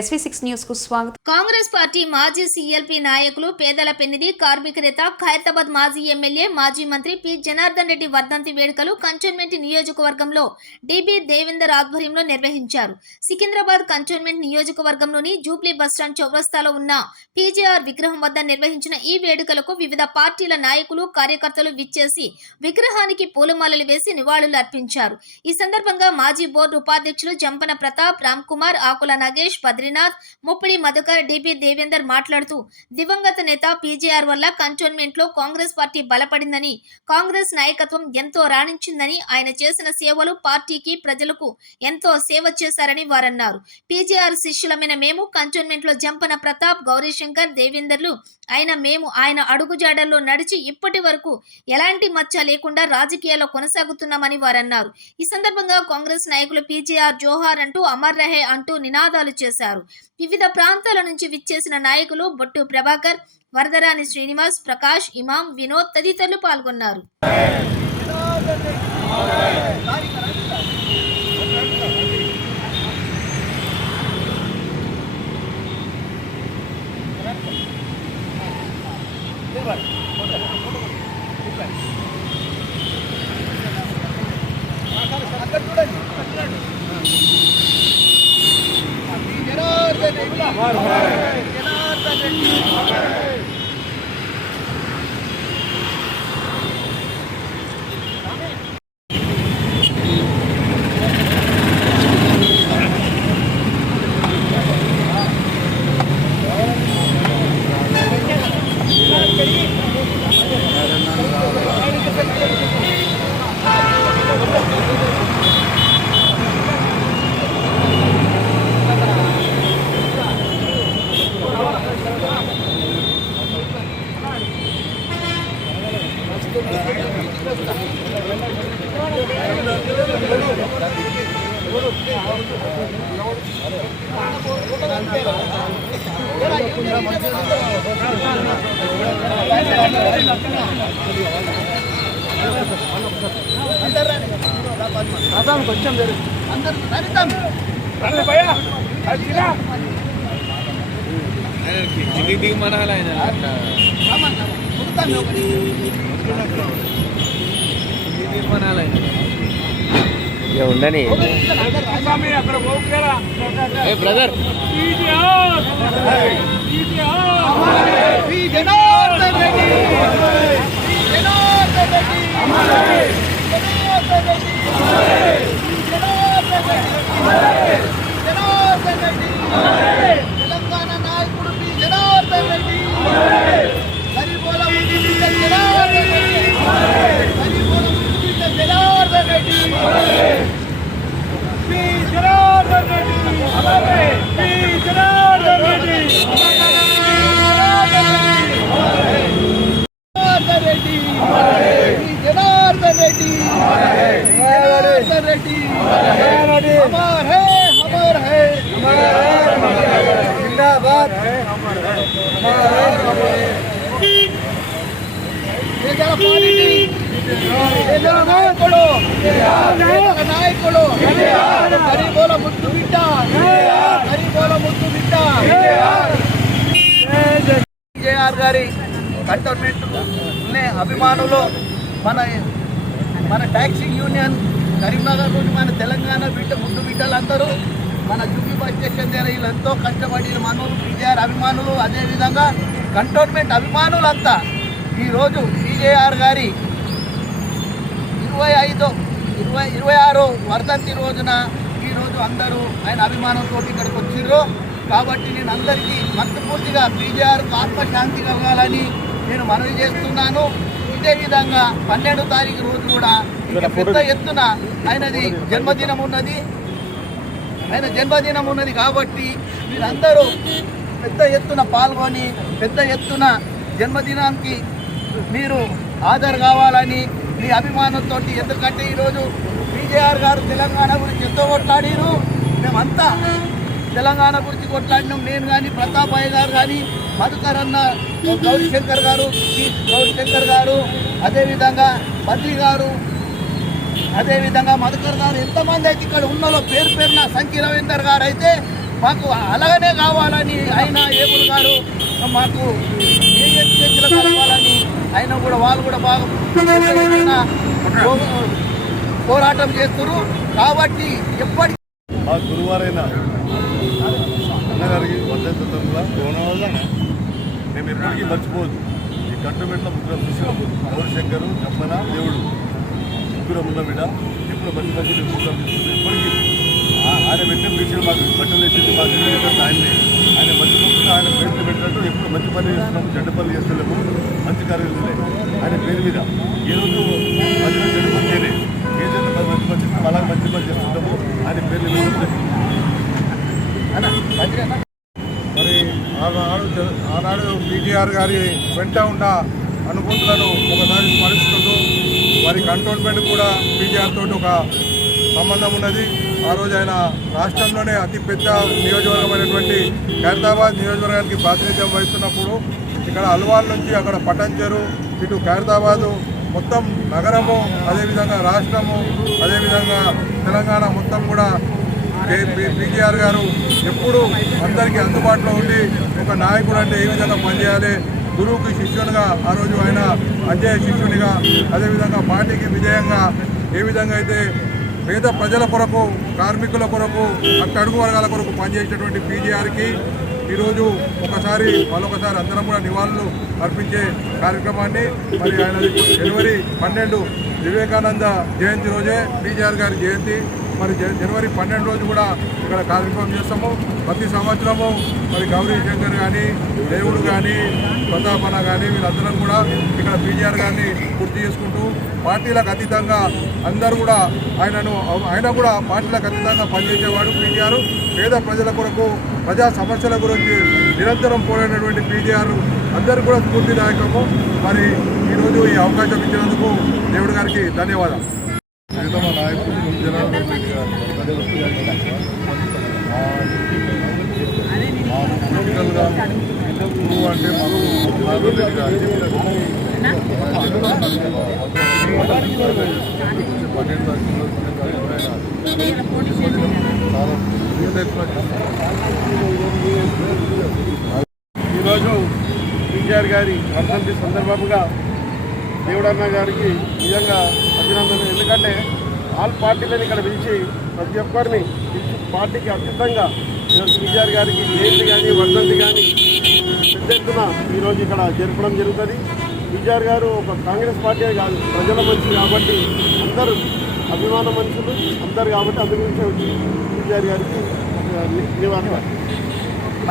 SV6 news కు స్వాగతం. Congress party మాజీ సీఎల్పీ నాయకులు పేదల పెన్నిధి కార్మిక నేత ఖైరతాబాద్ మాజీ ఎమ్మెల్యే మాజీ మంత్రి పి జనార్దన్ రెడ్డి వర్ధంతి వేడుకలు కంటోన్మెంట్ నియోజకవర్గంలో డిబి దేవేందర్ ఆధ్వర్యంలో నిర్వహించారు. సికింద్రాబాద్ కంటోన్మెంట్ నియోజకవర్గంలోని జూబ్లీ బస్టాండ్ చౌరస్తాలో ఉన్న పీజేఆర్ విగ్రహం వద్ద నిర్వహించిన ఈ వేడుకలకు వివిధ పార్టీల నాయకులు కార్యకర్తలు విచ్చేసి విగ్రహానికి పూలమాలలు వేసి నివాళులు అర్పించారు. ఈ సందర్భంగా మాజీ బోర్డు ఉపాధ్యక్షులు జంపన ప్రతాప్, రామ్ కుమార్, ఆకుల నాగేష్, బద్రీనాథ్, ముప్పిడి మధుకర్, డిబి దేవేందర్ మాట్లాడుతూ దివంగత నేత పీజేఆర్ వల్ల కంటోన్మెంట్ లో కాంగ్రెస్ పార్టీ బలపడిందని, కాంగ్రెస్ నాయకత్వం ఎంతో రాణించిందని, ఆయన చేసిన సేవలు పార్టీకి ప్రజలకు ఎంతో సేవ చేశారని వారన్నారు. పీజేఆర్ శిష్యులమైన మేము కంటోన్మెంట్ లో జంపన ప్రతాప్, గౌరీశంకర్, దేవేందర్లు ఆయన అడుగుజాడల్లో నడిచి ఇప్పటి వరకు ఎలాంటి మచ్చ లేకుండా రాజకీయాల్లో కొనసాగుతున్నామని వారన్నారు. ఈ సందర్భంగా కాంగ్రెస్ నాయకులు పీజేఆర్ జోహార్ అంటూ, అమర్ రహే అంటూ నినాదాలు చేశారు. వివిధ ప్రాంతాల నుంచి విచ్చేసిన నాయకులు బొట్టు ప్రభాకర్, వరదరాని శ్రీనివాస్, ప్రకాష్, ఇమాం, వినోద్ తదితరులు పాల్గొన్నారు. కొంచెం మనాలి ఆయన ఉండని బ్రదర్ తెలంగాణ నాయకుడు పి జనార్దన్ రెడ్డి, హరిబోల ముద్దుబిడ్డ జనార్దన్ రెడ్డి, హరిబోల ముద్దుబిడ్డ Janardhan Reddy, P Janardhan Reddy, P Janardhan Reddy, Janardhan Reddy, Janardhan Reddy, Amar high Amar high जिंदाबाद నాయకుడు హరిబోల ముద్దు బిడ్డ, హరిబోల ముద్దు బిడ్డ పీజేఆర్ గారి కంటోన్మెంట్ అభిమానులు, మన టాక్సీ యూనియన్ కరీంనగర్ నుండి మన తెలంగాణ బిడ్డ ముద్దు బిడ్డలందరూ మన జూబ్లీ బస్ స్టేషన్ దగ్గర వీళ్ళెంతో కష్టపడిన మనోళ్ళు పీజేఆర్ అభిమానులు, అదేవిధంగా కంటోన్మెంట్ అభిమానులంతా ఈరోజు పీజేఆర్ గారి 26 వర్ధంతి రోజున ఈరోజు అందరూ ఆయన అభిమానంతో ఇక్కడికి వచ్చిర్రు. కాబట్టి నేను అందరికీ మనస్ఫూర్తిగా పీజేఆర్కు ఆత్మశాంతి కలగాలని నేను మనవి చేస్తున్నాను. ఇదే విధంగా 12వ తారీఖు రోజు కూడా పెద్ద ఎత్తున ఆయనది జన్మదినం ఉన్నది కాబట్టి మీరందరూ పెద్ద ఎత్తున పాల్గొని పెద్ద ఎత్తున జన్మదినానికి మీరు హాజరు కావాలని మీ అభిమానంతో. ఎందుకంటే ఈరోజు పీజేఆర్ గారు తెలంగాణ గురించి ఎంతో కొట్లాడిరు, మేమంతా తెలంగాణ గురించి కొట్లాడినాం. నేను కానీ, ప్రతాప్ అయ్య గారు కానీ, మధుకర్ అన్న, గౌరీశంకర్ గారు, అదేవిధంగా బద్రీ గారు, అదేవిధంగా మధుకర్ గారు, ఎంతమంది అయితే ఇక్కడ ఉన్నలో పేరున సంఖ్య రవీందర్ గారు అయితే మాకు అలాగనే కావాలని ఆయన ఏబుల్ గారు మాకు ఏ చర్చలు కలపాలని ఆయన కూడా వాళ్ళు కూడా బాగా పోరాటం చేస్తున్నారు. కాబట్టి ఎప్పటికీ ఆ గురువారైన అన్నగారికి వర్ధంతంగా కోణం వల్ల మేము ఎప్పటికీ మర్చిపోవద్దు. ఈ కట్టుబెట్ల ముగ్గురం చూసినాం. గౌరశంకరు, జమ్మన, దేవుడు ముగ్గురం ఉన్న మీద ఎప్పుడు మంచి మంచి ముగ్గురం తీసుకుంటాం. ఎప్పటికీ ఆయన పెట్టిన బ్రిడ్జిలు మాకు బట్టలు వేసింది, మాకు తెలియదు ఆయన్ని. ఆయన మర్చిపోకుండా ఆయన పేరు పెట్టినట్టు ఎప్పుడు మంచి పని చేస్తున్నాము, చెడ్డ పనులు చేస్తున్నాము, మంచి కార్యాలు ఉన్నాయి ఆయన పేరు మీద. ఏ రోజు మధ్యలో చెడు పని చేయలేదు. ఏ చెడ్డ పని మంచి పని చేస్తాం, అలాగే మంచి పని చేస్తుంటాము ఆయన పేరు మీద. మరి ఆనాడు పీటీఆర్ గారి వెంట ఉన్న అనుభూతులను ఒకసారి స్మరిస్తుంటూ వారి కంటోన్మెంట్ కూడా పీటీఆర్ తోటి ఒక సంబంధం ఉన్నది. ఆ రోజు ఆయన రాష్ట్రంలోనే అతిపెద్ద నియోజకవర్గమైనటువంటి ఖైరతాబాద్ నియోజకవర్గానికి ప్రాతినిధ్యం వహిస్తున్నప్పుడు ఇక్కడ అల్వాల్ నుంచి అక్కడ పటంచెరు ఇటు ఖైరతాబాదు మొత్తం నగరము, అదేవిధంగా రాష్ట్రము, అదేవిధంగా తెలంగాణ మొత్తం కూడా పీటీఆర్ గారు ఎప్పుడు అందరికీ అందుబాటులో ఉండి ఒక నాయకుడు అంటే ఏ విధంగా పనిచేయాలి, గురువుకి శిష్యునిగా ఆ రోజు ఆయన అజయ శిష్యునిగా, అదేవిధంగా పార్టీకి విజయంగా ఏ విధంగా అయితే పేద ప్రజల కొరకు, కార్మికుల కొరకు, అట్టడుగు వర్గాల కొరకు పనిచేసేటువంటి పీటీఆర్కి ఈరోజు మరొకసారి అందరం కూడా నివాళులు అర్పించే కార్యక్రమాన్ని మరి ఆయన జనవరి 12 వివేకానంద జయంతి రోజే పీటీఆర్ గారి జయంతి. మరి జనవరి 12 రోజు కూడా ఇక్కడ కార్యక్రమం చేస్తాము. ప్రతి సంవత్సరము మరి గౌరీ శంకర్ కానీ, దేవుడు కానీ, ప్రతాపన కానీ వీళ్ళందరం కూడా ఇక్కడ పీటీఆర్ గారిని గుర్తు చేసుకుంటూ పార్టీలకు అతీతంగా అందరూ కూడా ఆయన కూడా పార్టీలకు అతీతంగా పనిచేసేవాడు పీటీఆర్. పేద ప్రజల కొరకు, ప్రజా సమస్యల గురించి నిరంతరం పోరాడినటువంటి పీటీఆర్ అందరూ కూడా స్ఫూర్తిదాయకము. మరి ఈరోజు ఈ అవకాశం ఇచ్చినందుకు దేవుడి గారికి ధన్యవాదాలు. ప్రియతమ నాయకుడు జనార్దన్ రెడ్డి గారు పొలిటికల్గా గురువు అంటే మాకు జనార్దన్ రెడ్డి గారు ఈరోజు పీటీఆర్ గారి వర్ధంతి సందర్భంగా దేవుడన్న గారికి నిజంగా అభినందనలు. ఎందుకంటే ఆల్ పార్టీలను ఇక్కడ పిలిచి ప్రతి ఒక్కరిని పిలిచి పార్టీకి అత్యుతంగా పీటీఆర్ గారికి జయంతి కానీ, వర్ధంతి కానీ పెద్ద ఎత్తున ఈరోజు ఇక్కడ జరపడం జరుగుతుంది. పీటీఆర్ గారు ఒక కాంగ్రెస్ పార్టీ కాదు, ప్రజల మనిషి కాబట్టి అందరూ అభిమాన మనుషులు అందరు కాబట్టి అందు గురించి పీటీఆర్ గారికి నివారణ.